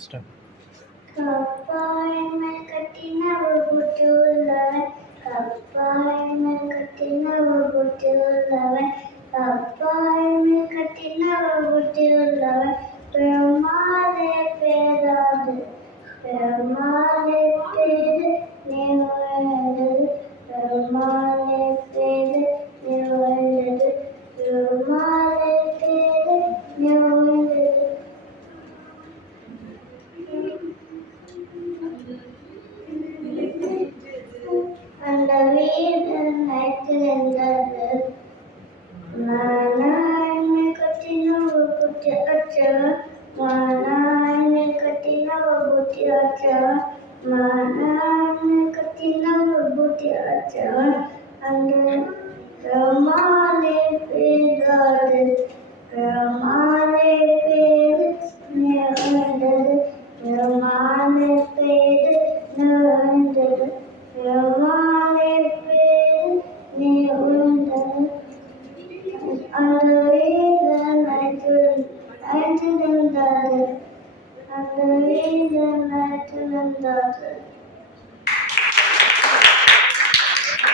Start. Kapain katina bubutulawan, kapain katina bubutulawan, kapain katina bubutulawan. Permale pedadu, permale ped nevaladu, permale ped nevaladu, permale ped nevaladu. அந்த வீடு நைத்திருந்தது. மானாய்மை கட்டின புத்தி அச்சவன், மானாய்மை கட்டின புத்தி அச்சவன், மானாய்மை கட்டின புத்தி அச்சவன். அந்த பிரமாலை பேராது, பிரமாலை பேரு நிறைந்தது, பிரமாலை பேரு நிறைந்தது. பிரமாலை பேரு நிறைந்தது. அந்த வீடு நைத்திருந்தது, அந்த வீடு நைத்திருந்தது.